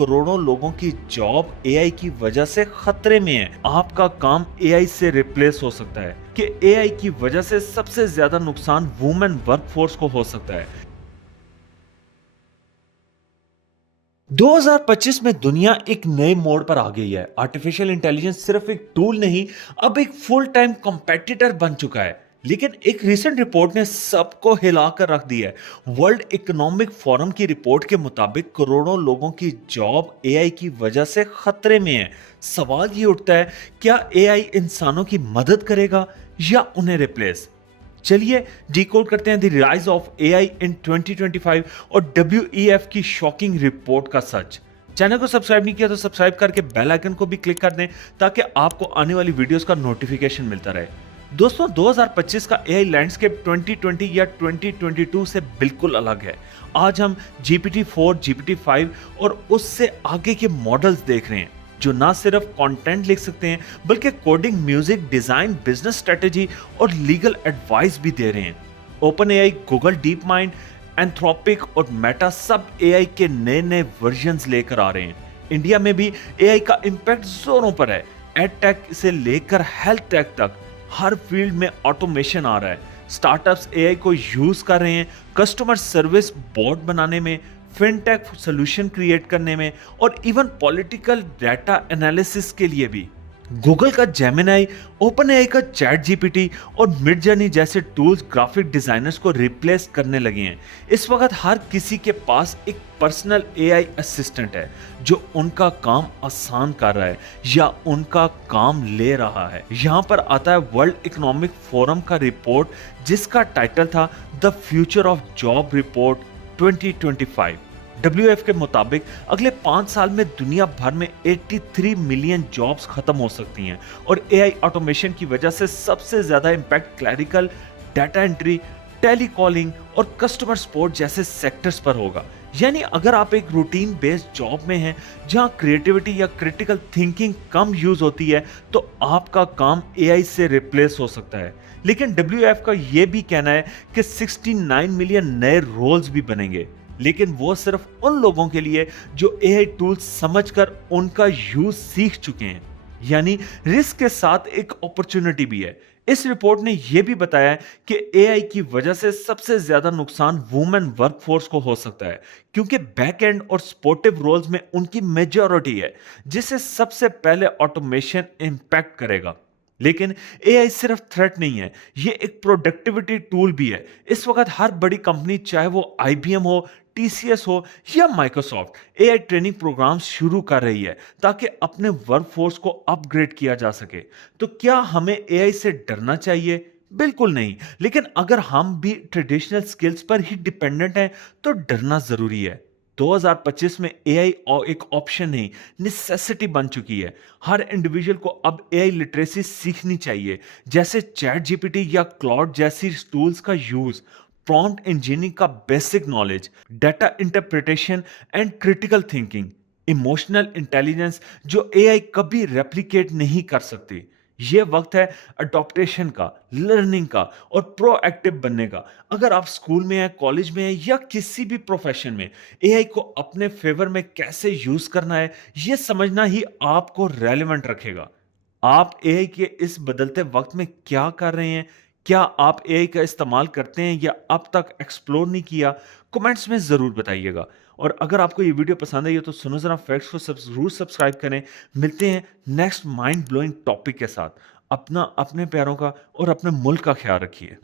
करोड़ों लोगों की जॉब एआई की वजह से खतरे में है। आपका काम एआई से रिप्लेस हो सकता है कि एआई की वजह से सबसे ज्यादा नुकसान वुमेन वर्कफोर्स को हो सकता है। 2025 में दुनिया एक नए मोड़ पर आ गई है। आर्टिफिशियल इंटेलिजेंस सिर्फ एक टूल नहीं, अब एक फुल टाइम कॉम्पिटिटर बन चुका है। लेकिन एक रिसेंट रिपोर्ट ने सबको हिलाकर रख दिया है। वर्ल्ड इकोनॉमिक फोरम की रिपोर्ट के मुताबिक करोड़ों लोगों की जॉब एआई की वजह से खतरे में है। सवाल ये उठता है, क्या एआई इंसानों की मदद करेगा या उन्हें रिप्लेस? चलिए डिकोड करते हैं द राइज ऑफ एआई इन 2025 और डब्ल्यूईएफ की शॉकिंग रिपोर्ट का सच। चैनल को सब्सक्राइब नहीं किया तो सब्सक्राइब करके बेल आइकन को भी क्लिक कर दें ताकि आपको आने वाली वीडियोस का नोटिफिकेशन मिलता रहे। दोस्तों, 2025 का एआई लैंडस्केप 2020 या 2022 से बिल्कुल अलग है। आज हम GPT-4, GPT-5 और उससे आगे के मॉडल्स देख रहे हैं जो ना सिर्फ कंटेंट लिख सकते हैं बल्कि coding, music, design, business strategy और लीगल एडवाइस भी दे रहे हैं। Open AI, Google deep mind, Anthropic और मेटा सब एआई के नए नए वर्जन्स लेकर आ रहे हैं। इंडिया में भी एआई का इंपैक्ट जोरों पर है। एड टेक से लेकर हेल्थ टेक तक हर फील्ड में ऑटोमेशन आ रहा है। स्टार्टअप्स एआई को यूज कर रहे हैं कस्टमर सर्विस बॉट बनाने में, फिनटेक सॉल्यूशन क्रिएट करने में और इवन पॉलिटिकल डाटा एनालिसिस के लिए भी। गूगल का जेमिनाई, ओपन एआई का चैट जीपीटी और मिड जर्नी जैसे टूल्स ग्राफिक डिजाइनर्स को रिप्लेस करने लगे हैं। इस वक्त हर किसी के पास एक पर्सनल एआई असिस्टेंट है जो उनका काम आसान कर रहा है या उनका काम ले रहा है। यहाँ पर आता है वर्ल्ड इकोनॉमिक फोरम का रिपोर्ट जिसका टाइटल था the future of job report 2025। WF के मुताबिक अगले 5 साल में दुनिया भर में 83 मिलियन जॉब्स खत्म हो सकती हैं और एआई ऑटोमेशन की वजह से सबसे ज्यादा impact clerical, data entry, telecalling और कस्टमर सपोर्ट जैसे सेक्टर्स पर होगा। यानी अगर आप एक रूटीन बेस्ड जॉब में हैं जहां क्रिएटिविटी या क्रिटिकल थिंकिंग कम यूज होती है तो आपका काम एआई से रिप्लेस हो सकता है। लेकिन WF का यह भी कहना है कि 69 मिलियन नए रोल्स भी बनेंगे, लेकिन वो सिर्फ उन लोगों के लिए जो एआई टूल्स समझकर उनका यूज सीख चुके हैं। यानी रिस्क के साथ एक अपॉर्चुनिटी भी है। इस रिपोर्ट ने यह भी बताया कि एआई की वजह से सबसे ज्यादा नुकसान वुमेन वर्कफोर्स को हो सकता है क्योंकि बैक एंड और सपोर्टिव रोल्स में उनकी मेजॉरिटी है जिसे सबसे पहले ऑटोमेशन इंपैक्ट करेगा। लेकिन एआई सिर्फ थ्रेट नहीं है, ये एक प्रोडक्टिविटी टूल भी है। इस वक्त हर बड़ी कंपनी, चाहे वो आईबीएम हो, टीसीएस हो या माइक्रोसॉफ्ट, एआई ट्रेनिंग प्रोग्राम शुरू कर रही है ताकि अपने वर्कफोर्स को अपग्रेड किया जा सके। तो क्या हमें एआई से डरना चाहिए? बिल्कुल नहीं। लेकिन अगर हम भी ट्रेडिशनल स्किल्स पर ही डिपेंडेंट हैं तो डरना जरूरी है। 2025 में एआई एक ऑप्शन नहीं, नेसेसिटी बन चुकी है। हर इंडिविजुअल को अब एआई लिटरेसी सीखनी चाहिए, जैसे चैट जीपीटी या क्लाउड जैसी टूल्स का यूज, प्रॉम्प्ट इंजीनियरिंग का basic knowledge, data interpretation and critical thinking, emotional intelligence जो एआई कभी रेप्लिकेट नहीं कर सकती। यह वक्त है अडॉप्टेशन का, लर्निंग का और प्रोएक्टिव बनने का। अगर आप स्कूल में हैं, कॉलेज में हैं या किसी भी प्रोफेशन में, एआई को अपने फेवर में कैसे यूज करना है यह समझना ही आपको रेलेवेंट रखेगा। आप एआई के इस बदलते वक्त में क्या कर रहे हैं? क्या आप एआई का इस्तेमाल करते हैं या अब तक एक्सप्लोर नहीं किया? कमेंट्स में जरूर बताइएगा। और अगर आपको ये वीडियो पसंद आई हो तो सुनो जरा फैक्ट्स को जरूर सब्सक्राइब करें। मिलते हैं नेक्स्ट माइंड ब्लोइंग टॉपिक के साथ। अपना, अपने प्यारों का और अपने मुल्क का ख्याल रखिए।